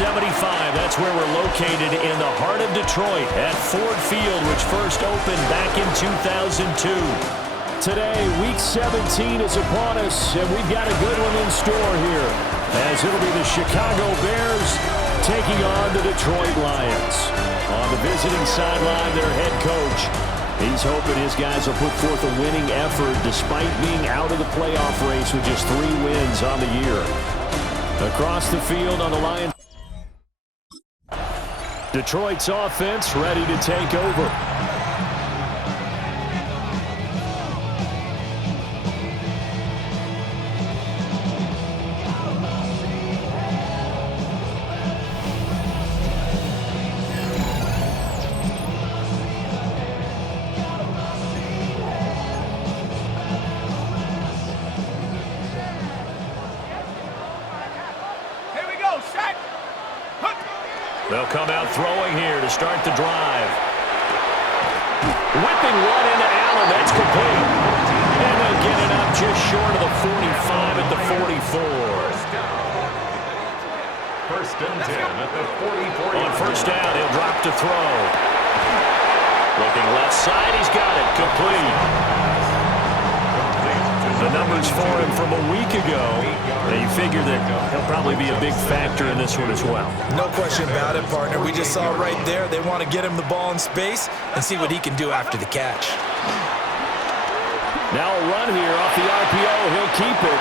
75. That's where we're located in the heart of Detroit at Ford Field, which first opened back in 2002. Today, Week 17 is upon us, and we've got a good one in store here, as it'll be the Chicago Bears taking on the Detroit Lions. On the visiting sideline, their head coach, he's hoping his guys will put forth a winning effort despite being out of the playoff race with just 3 wins on the year. Across the field on the Lions, Detroit's offense ready to take over. They'll come out throwing here to start the drive. Whipping one into Allen. That's complete. And they'll get it up just short of the 45 at the 44. First and 10 at the 44. On first down, he'll drop to throw. Looking left side, he's got it. Complete. The numbers for him from a week ago, you figure that he'll probably be a big factor in this one as well. No question about it, partner. We just saw right there they want to get him the ball in space and see what he can do after the catch. Now a run here off the RPO. He'll keep it.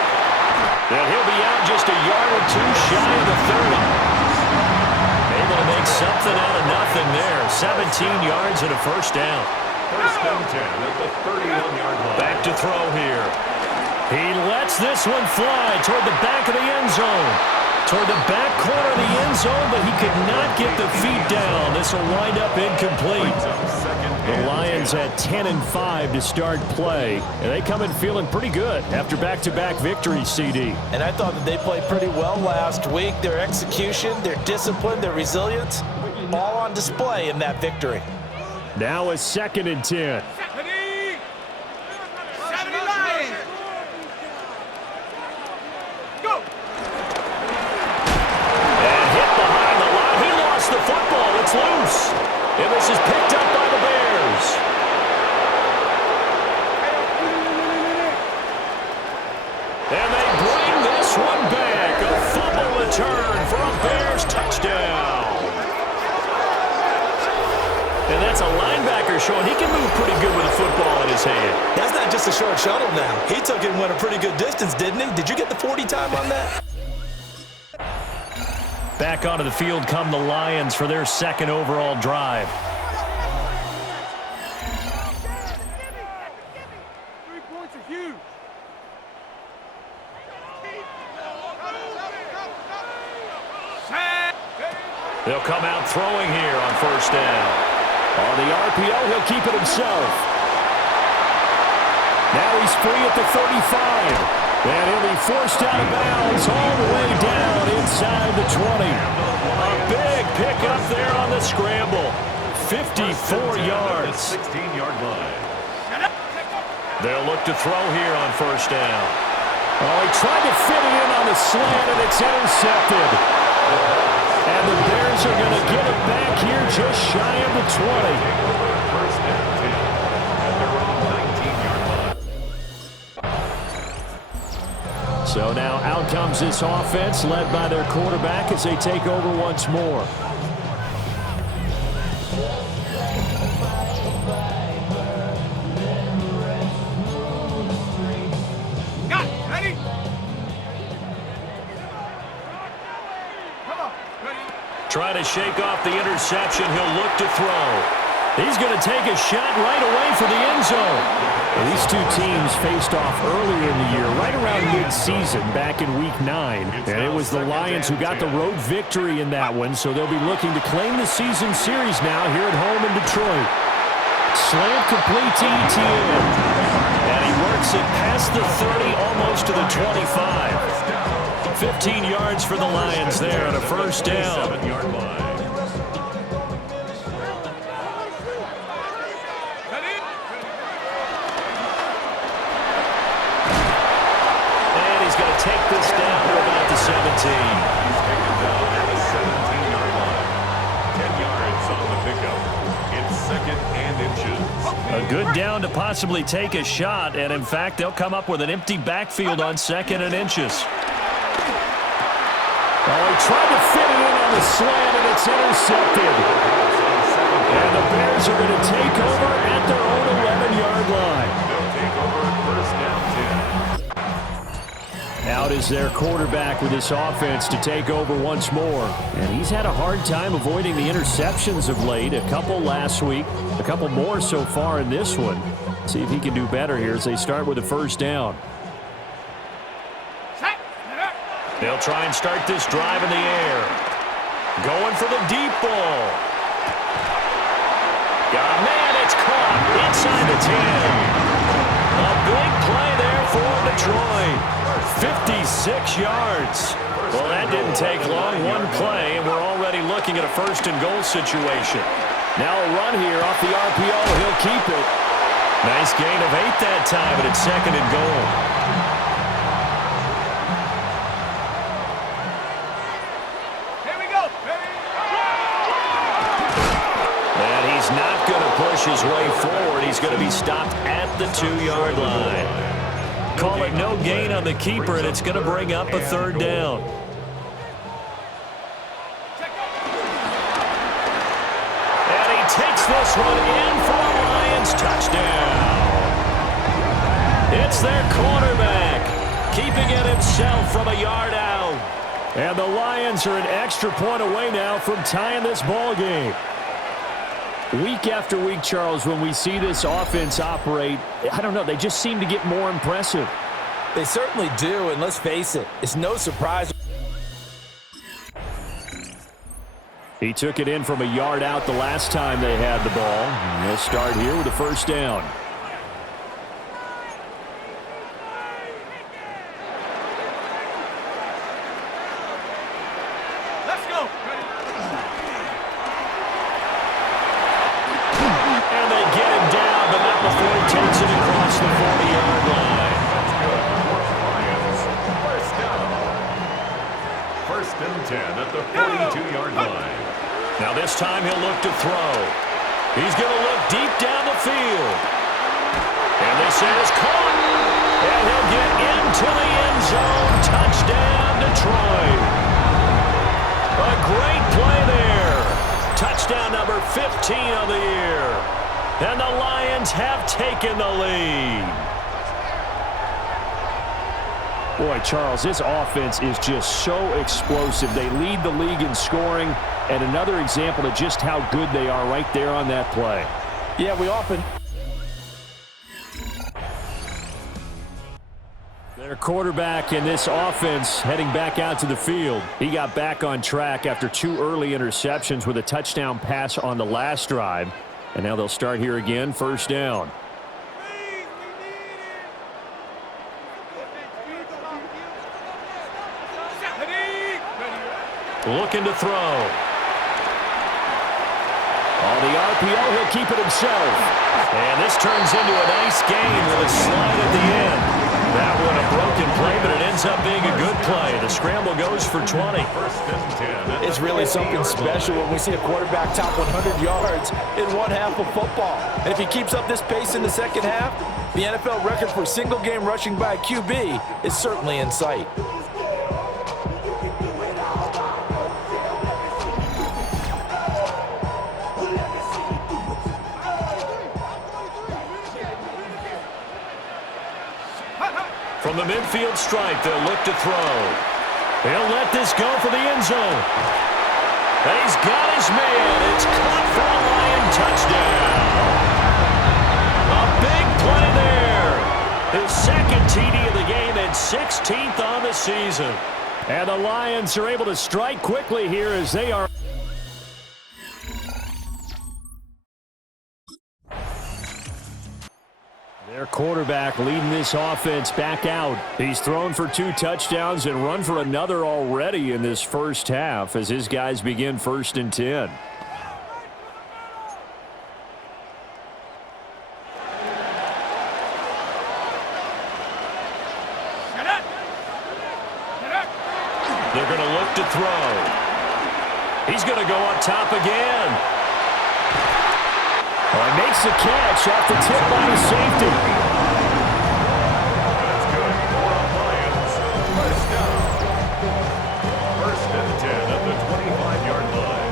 And he'll be out just a yard or two shy of the 30. Able to make something out of nothing there. 17 yards and a first down. First and 10 at the 31-yard line. Back to throw here. He lets this one fly toward the back of the end zone. Toward the back corner of the end zone, but he could not get the feet down. This will wind up incomplete. The Lions at 10-5 to start play. And they come in feeling pretty good after back-to-back victories, CD. And I thought that they played pretty well last week. Their execution, their discipline, their resilience, all on display in that victory. Now a 2nd and 10. Loose. And this is picked up by the Bears. And they bring this one back. A fumble return for a Bears touchdown. And that's a linebacker showing he can move pretty good with a football in his hand. That's not just a short shuttle now. He took it and went a pretty good distance, didn't he? Did you get the 40 time on that? Back onto the field come the Lions for their 2nd overall drive. They'll come out throwing here on first down. On the RPO, he'll keep it himself. Now he's free at the 35. And he'll be forced out of bounds all the way down inside the 20. A big pickup there on the scramble. 54 yards. 16-yard line. They'll look to throw here on first down. Oh, he tried to fit it in on the slant, and it's intercepted. And the Bears are going to get it back here just shy of the 20. First and 10 at their own 19-yard line. So now out comes this offense led by their quarterback as they take over once more. Ready? Trying to shake off the interception. He'll look to throw. He's going to take a shot right away for the end zone. Well, these two teams faced off earlier in the year, right around mid-season, back in Week 9. And it was the Lions who got the road victory in that one, so they'll be looking to claim the season series now here at home in Detroit. Slant complete to Etienne. And he works it past the 30, almost to the 25. 15 yards for the Lions there on a first down. 7-yard line. And he's going to take this down to about the 17. He's taken down at the 17. inches. A good down to possibly take a shot, and in fact, they'll come up with an empty backfield on 2nd and inches. Oh, he tried to fit it in on the slant, and it's intercepted. And the Bears are going to take over at their own 11-yard line. They'll take over first down 10. Out is their quarterback with this offense to take over once more. And he's had a hard time avoiding the interceptions of late. A couple last week, a couple more so far in this one. See if he can do better here as they start with a first down. They'll try and start this drive in the air. Going for the deep ball. Got a man, it's caught inside the 10. A big play there for Detroit. 56 yards. Well, that didn't take long. One play, and we're already looking at a first and goal situation. Now a run here off the RPO. He'll keep it. Nice gain of 8 that time, and it's 2nd and goal. Not going to push his way forward. He's going to be stopped at the 2-yard line. Call it no gain on the keeper, and it's going to bring up a 3rd down. And he takes this one in for a Lions touchdown. It's their quarterback, keeping it himself from a yard out. And the Lions are an extra point away now from tying this ball game. Week after week, Charles, when we see this offense operate, I don't know, they just seem to get more impressive. They certainly do, and let's face it, it's no surprise. He took it in from a yard out the last time they had the ball. And they'll start here with a first down. Now this time he'll look to throw. He's going to look deep down the field. And this is caught. And he'll get into the end zone. Touchdown, Detroit. A great play there. Touchdown number 15 of the year. And the Lions have taken the lead. Boy, Charles, this offense is just so explosive. They lead the league in scoring, and another example of just how good they are right there on that play. Yeah, we often... Their quarterback in this offense heading back out to the field. He got back on track after 2 early interceptions with a touchdown pass on the last drive. And now they'll start here again, first down. Looking to throw. On the RPO, he'll keep it himself. And this turns into a nice game with a slide at the end. That one a broken play, but it ends up being a good play. The scramble goes for 20. It's really something special when we see a quarterback top 100 yards in one half of football. And if he keeps up this pace in the second half, the NFL record for single-game rushing by a QB is certainly in sight. From the midfield stripe, they'll look to throw. They'll let this go for the end zone. And he's got his man. It's caught for a Lion touchdown. A big play there. His second TD of the game and 16th on the season. And the Lions are able to strike quickly here as they are. Their quarterback leading this offense back out. He's thrown for 2 touchdowns and run for another already in this first half as his guys begin 1st and 10. They're going to look to throw. He's going to go up top again. Oh, he makes the catch off the tip by the safety. That's good. For the Lions. First down. First and 10 at the 25-yard line.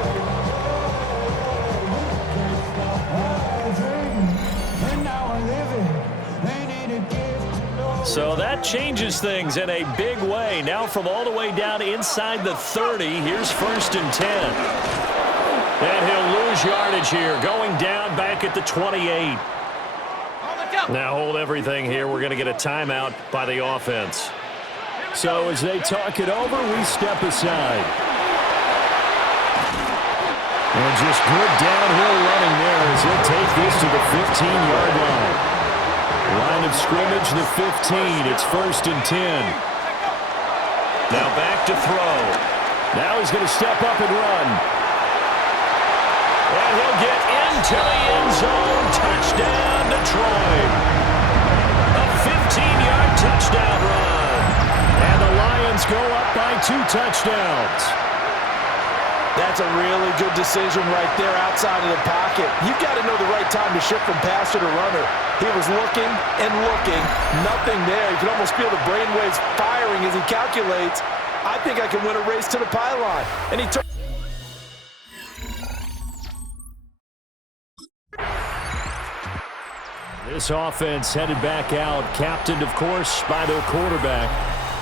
So that changes things in a big way. Now from all the way down inside the 30, here's first and 10. And he'll lose yardage here, going down back at the 28. Now hold everything here. We're going to get a timeout by the offense. So as they talk it over, we step aside. And just good downhill running there as he'll take this to the 15-yard line. Line of scrimmage, the 15. It's first and 10. Now back to throw. Now he's going to step up and run. And he'll get into the end zone. Touchdown, Detroit. A 15-yard touchdown run. And the Lions go up by 2 touchdowns. That's a really good decision right there outside of the pocket. You've got to know the right time to shift from passer to runner. He was looking and looking, nothing there. You can almost feel the brainwaves firing as he calculates, I think I can win a race to the pylon. And he took. This offense headed back out, captained, of course, by their quarterback.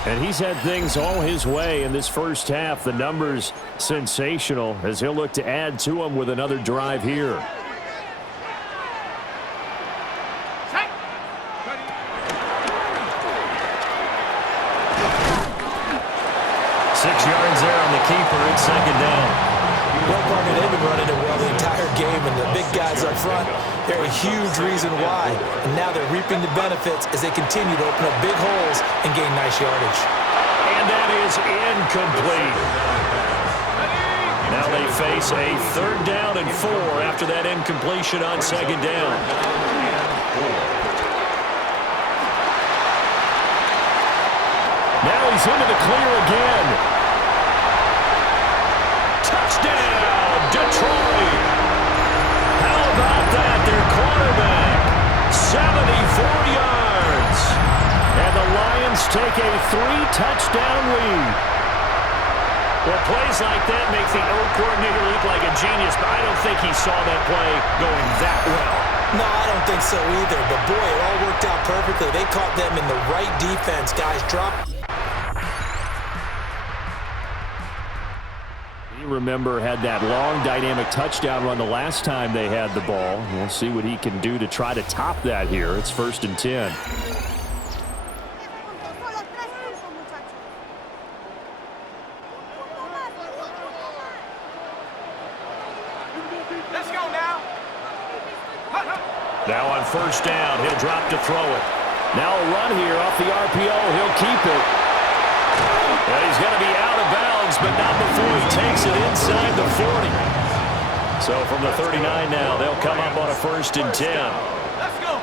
And he's had things all his way in this first half. The numbers sensational as he'll look to add to them with another drive here. Keeper at second down. Well, Parker, they've been running it well the entire game, and the big guys up front, they're a huge reason why. And now they're reaping the benefits as they continue to open up big holes and gain nice yardage. And that is incomplete. Now they face a 3rd down and 4 after that incompletion on second down. Now he's into the clear again. Touchdown, Detroit! How about that? Their quarterback, 74 yards. And the Lions take a 3-touchdown lead. Well, plays like that make the O coordinator look like a genius, but I don't think he saw that play going that well. No, I don't think so either. But, boy, it all worked out perfectly. They caught them in the right defense. Guys dropped. Remember, had that long dynamic touchdown run the last time they had the ball. We'll see what he can do to try to top that here. It's first and 10. Let's go now. Now on first down, he'll drop to throw it. Now a run here off the RPO. He'll keep it. And he's going to be out of bounds, but not before he takes it inside the 40. So from the 39 now, they'll come up on a first and 10. Let's go.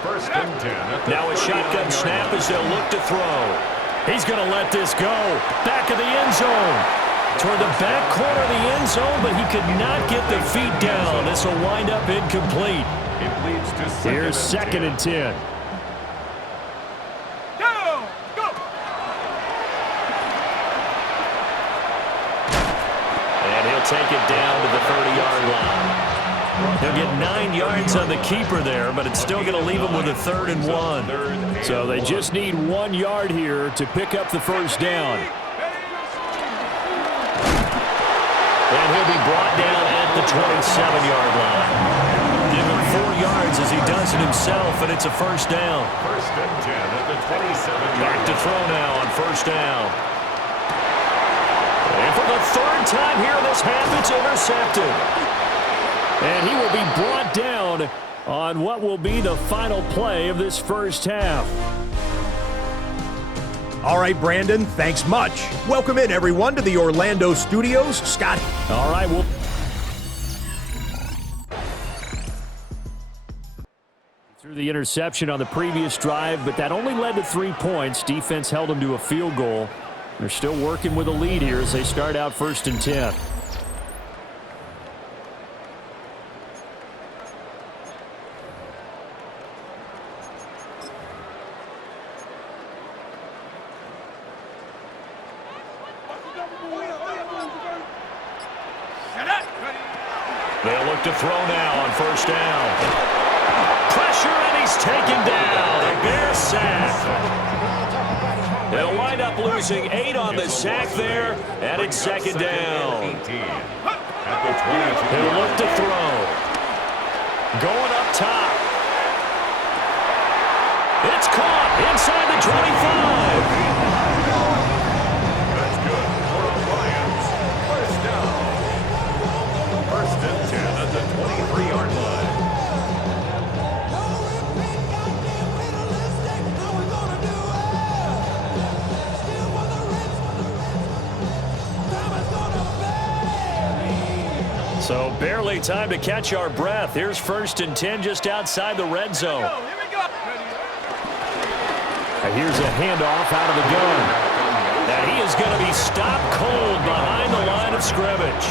First and 10. Now a shotgun snap as they'll look to throw. He's going to let this go. Back of the end zone. Toward the back corner of the end zone, but he could not get the feet down. This will wind up incomplete. It leads to Here's second and 10. Take it down to the 30-yard line. He'll get 9 yards on the keeper there, but it's still going to leave him with a 3rd and 1. So they just need 1 yard here to pick up the first down. And he'll be brought down at the 27-yard line. Give him 4 yards as he does it himself, and it's a first down. First and 10 at the 27-yard line. Back to throw now on first down. And for the 3rd time here this half, it's intercepted. And he will be brought down on what will be the final play of this first half. All right, Brandon, thanks much. Welcome in, everyone, to the Orlando studios. Scott. All right, well, threw the interception on the previous drive, but that only led to 3 points. Defense held him to a field goal. They're still working with a lead here as they start out first and 10. look to throw now on first down. Pressure, and he's taken down. A Bear sack. They'll wind up losing 8 on the sack there, and it's second down. He'll look to throw. Going up top. It's caught inside the 25. That's good for the Lions. First down. 1st and 10 at the 23-yard line. So barely time to catch our breath. Here's 1st and 10 just outside the red zone. And here's a handoff out of the gun. And he is going to be stopped cold behind the line of scrimmage.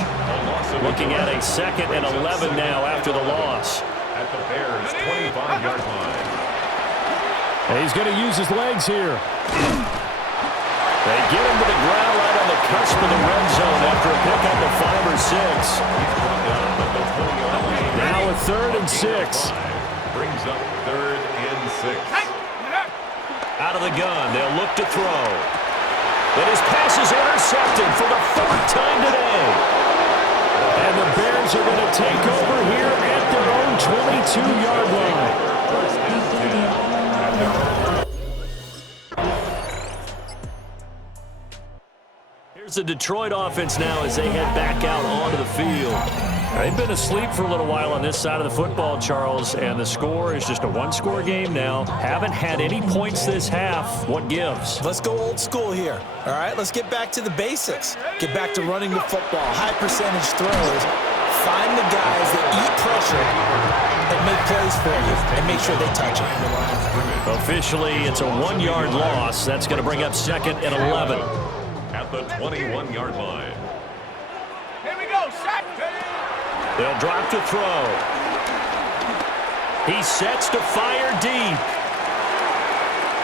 Looking at a 2nd and 11 now after the loss. At the Bears' 25-yard line. And he's going to use his legs here. They get him to the ground right on the cusp of the red zone after a pickup of 5 or 6. Now a 3rd and 6. Brings up 3rd and 6. Out of the gun, they'll look to throw. And his pass is intercepted for the 4th time today. And the Bears are going to take over here at their own 22-yard line. Here's the Detroit offense now as they head back out onto the field. They've been asleep for a little while on this side of the football, Charles, and the score is just a one-score game now. Haven't had any points this half. What gives? Let's go old school here, all right? Let's get back to the basics. Get back to running the football, high-percentage throws. Find the guys that eat pressure and make plays for you and make sure they touch it. Officially, it's a 1-yard loss. That's going to bring up 2nd and 11. At the 21-yard line. Here we go, sack. They'll drop to throw. He sets to fire deep.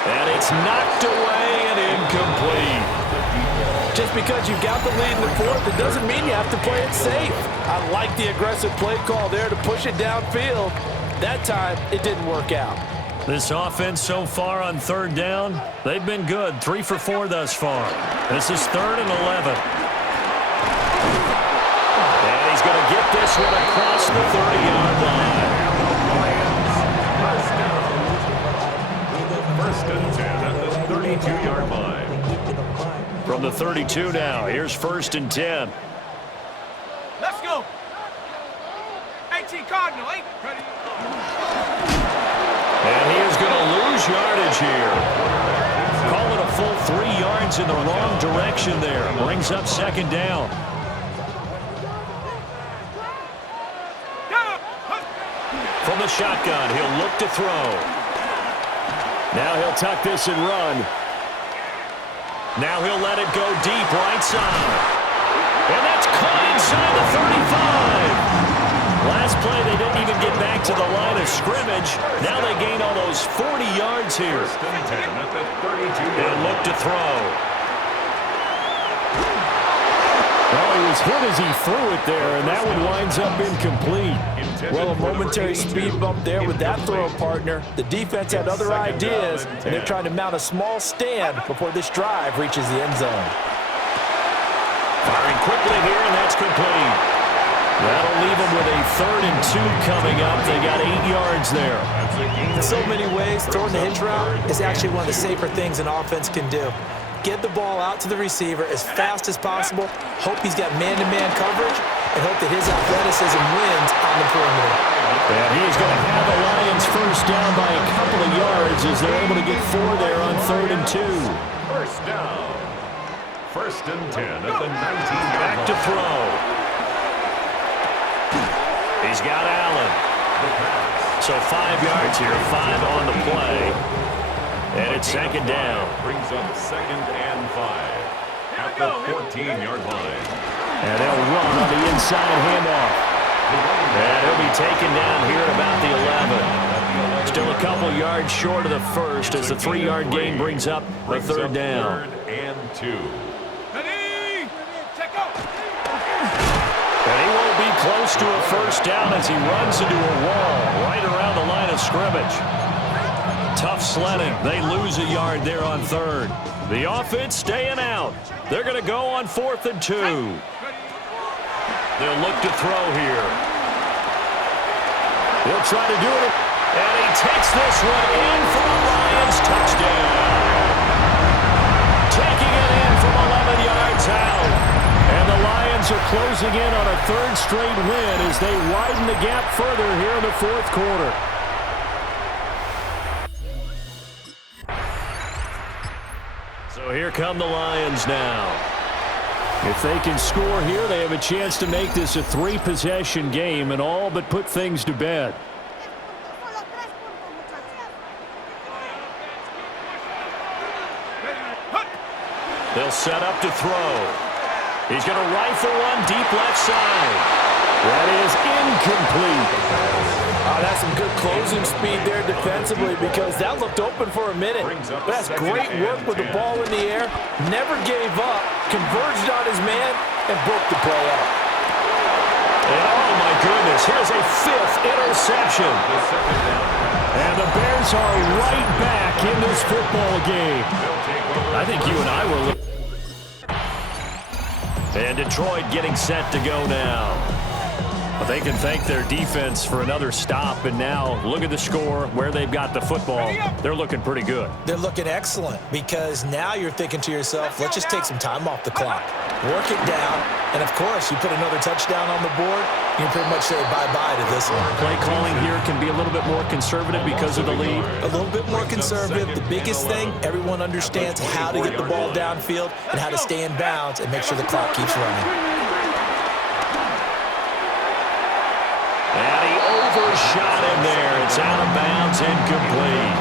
And it's knocked away and incomplete. Just because you got the lead in the 4th, it doesn't mean you have to play it safe. I like the aggressive play call there to push it downfield. That time, it didn't work out. This offense so far on 3rd down, they've been good. 3 for 4 thus far. This is 3rd and 11. And he's going to get this one across the 30-yard line. First and 10 at the 32-yard line. From the 32 now, here's 1st and 10. Let's go. 18 Cardinal, ain't ready. And he is going to lose yardage here. Call it a full 3 yards in the wrong direction there. Brings up 2nd down. From the shotgun, he'll look to throw. Now he'll tuck this and run. Now he'll let it go deep right side. And that's caught inside the 35. Last play, they didn't even get back to the line of scrimmage. Now they gain almost 40 yards here. First and 10 at the 32. And look to throw. Well, he was hit as he threw it there, and that one winds up incomplete. Well, a momentary speed bump there with that throw partner. The defense had other ideas, and they're trying to mount a small stand before this drive reaches the end zone. Firing quickly here, and that's complete. That'll leave them with a 3rd and 2 coming up. They got 8 yards there. In so many ways, throwing the hitch route is actually one of the safer things an offense can do. Get the ball out to the receiver as fast as possible, hope he's got man-to-man coverage, and hope that his athleticism wins on the perimeter. And he's going to have the Lions first down by a couple of yards as they're able to get 4 there on 3rd and 2. First down. 1st and 10 at the 19-yard Back to throw. He's got Allen. So 5 yards here, 5 on the play. And it's 2nd down. Brings up 2nd and 5 at the 14-yard line. And they'll run on the inside handoff. And he'll be taken down here at about the 11. Still a couple yards short of the first as the 3-yard gain brings up the 3rd down. 3rd and 2. Ready? Check out. And he won't be close close to a first down as he runs into a wall right around the line of scrimmage. Tough sledding. They lose a yard there on third. The offense staying out. They're going to go on 4th and 2. They'll look to throw here. He'll try to do it. And he takes this one in for a Lions touchdown. Taking it in from 11 yards out. And the Lions are closing in on a 3rd straight win as they widen the gap further here in the 4th quarter. So here come the Lions now. If they can score here, they have a chance to make this a 3-possession game and all but put things to bed. They'll set up to throw. He's going to rifle one deep left side. That is incomplete. That's some good closing speed there defensively because that looked open for a minute. But that's great work with the ball in the air. Never gave up, converged on his man, and broke the play up. And oh my goodness, here's a 5th interception. And the Bears are right back in this football game. I think you and I were looking. And Detroit getting set to go now. But they can thank their defense for another stop. And now look at the score, where they've got the football. They're looking pretty good. They're looking excellent because now you're thinking to yourself, let's just take some time off the clock. Work it down. And, of course, you put another touchdown on the board, you can pretty much say bye-bye to this one. Play calling here can be a little bit more conservative because of the lead. A little bit more conservative. The biggest thing, everyone understands how to get the ball downfield and how to stay in bounds and make sure the clock keeps running. And he overshot him there. It's out of bounds, incomplete.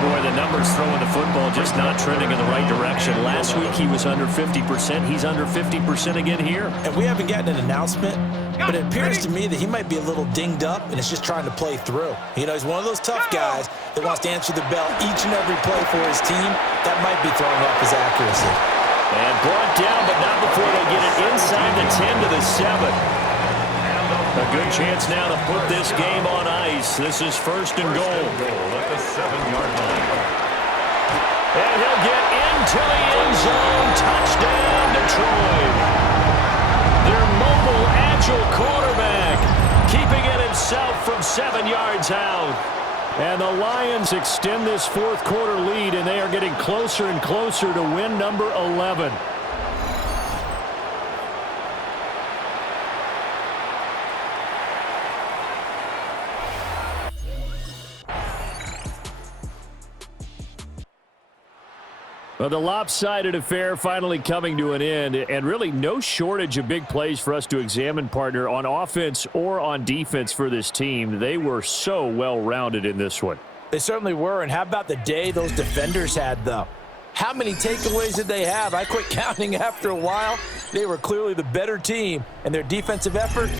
Boy, the numbers throwing the football just not trending in the right direction. Last week he was under 50%. He's under 50% again here. And we haven't gotten an announcement, but it appears to me that he might be a little dinged up and is just trying to play through. You know, he's one of those tough guys that wants to answer the bell each and every play for his team. That might be throwing off his accuracy. And brought down, but not before they get it inside the 10 to the 7. A good chance now to put this game on ice. This is 1st and goal. At the 7-yard line. And he'll get into the end zone. Touchdown, Detroit. Their mobile, agile quarterback keeping it himself from 7 yards out. And the Lions extend this 4th quarter lead, and they are getting closer and closer to win number 11. Well, the lopsided affair finally coming to an end, and really no shortage of big plays for us to examine, partner, on offense or on defense for this team. They were so well-rounded in this one. They certainly were, and how about the day those defenders had, though? How many takeaways did they have? I quit counting after a while. They were clearly the better team, and their defensive effort